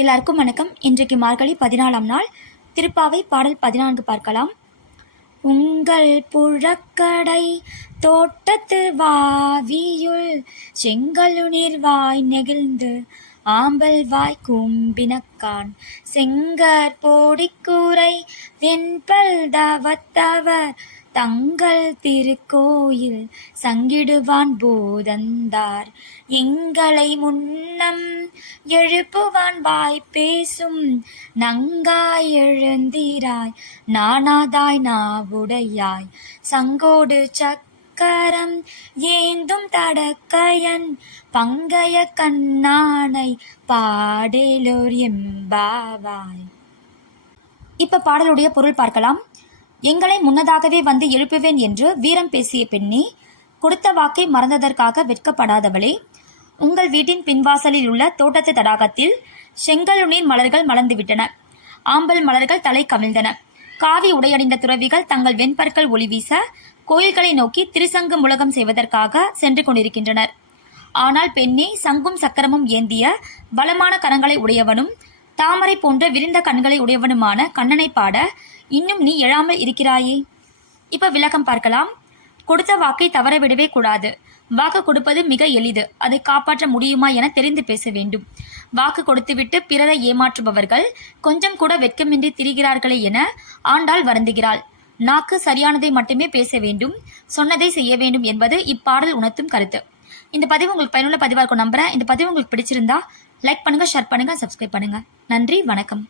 எல்லாருக்கும் வணக்கம். இன்றைக்கு மார்கழி 14ஆம் நாள். திருப்பாவை பாடல் 14 பார்க்கலாம். உங்கள் புழக்கடை தோட்டத்து வாவியுள் செங்கலுநீர் வாய் நெகிழ்ந்து ஆம்பல் வாய் கூம்பினக்கான் செங்கற் போடிக்கூரை வெண்பல் தவத்தவர் தங்கள் திருக்கோயில் சங்கிடுவான் போதந்தார் எங்களை முன்னம் எழுப்புவான் வாய் பேசும் நங்காய் எழுந்திராய் நாணாதாய் நாவுடையாய் சங்கோடு சக்கரம் ஏந்தும் தடக்கையன் பங்கைய கண்ணானை பாடேலோர் எம்பாவாய். இப்ப பாடலுடைய பொருள் பார்க்கலாம். எங்களை முன்னதாகவே வந்து எழுப்புவேன் என்று வீரம் பேசிய பெண்ணே, கொடுத்த வாக்கை மறந்ததற்காக வெட்கப்படாதவளே, உங்கள் வீட்டின் பின்வாசலில் உள்ள தோட்டத்து தடாகத்தில் செங்கலுநீர் மலர்கள் மலர்ந்துவிட்டன. ஆம்பல் மலர்கள் தலை கவிழ்ந்தன. காவி உடையணிந்த துறவிகள் தங்கள் வெண்பற்கள் ஒளி வீச கோயில்களை நோக்கி திருசங்கு முழக்கம் செய்வதற்காக சென்று கொண்டிருக்கின்றனர். ஆனால் பெண்ணே, சங்கும் சக்கரமும் ஏந்திய பலமான கரங்களை உடையவனும் தாமரை போன்ற விரிந்த கண்களை உடையவனுமான கண்ணனை பாட இன்னும் நீ எழாமல் இருக்கிறாயே. இப்ப விளக்கம் பார்க்கலாம். கொடுத்த வாக்கை தவற விடவே கூடாது. வாக்கு கொடுப்பது மிக எளிது. அதை காப்பாற்ற முடியுமா என தெரிந்து பேச வேண்டும். வாக்கு கொடுத்துவிட்டு பிறரை ஏமாற்றுபவர்கள் கொஞ்சம் கூட வெட்கமின்றி திரிகிறார்களே என ஆண்டாள் வருந்துகிறாள். நாக்கு சரியானதை மட்டுமே பேச வேண்டும், சொன்னதை செய்ய வேண்டும் என்பது இப்பாடல் உணர்த்தும் கருத்து. இந்த பதிவு உங்களுக்கு பயனுள்ள பதிவாக இருக்கும் நம்புறேன். இந்த பதிவு உங்களுக்கு பிடிச்சிருந்தா லைக் பண்ணுங்க, ஷேர் பண்ணுங்க, சப்ஸ்கிரைப் பண்ணுங்க. நன்றி, வணக்கம்.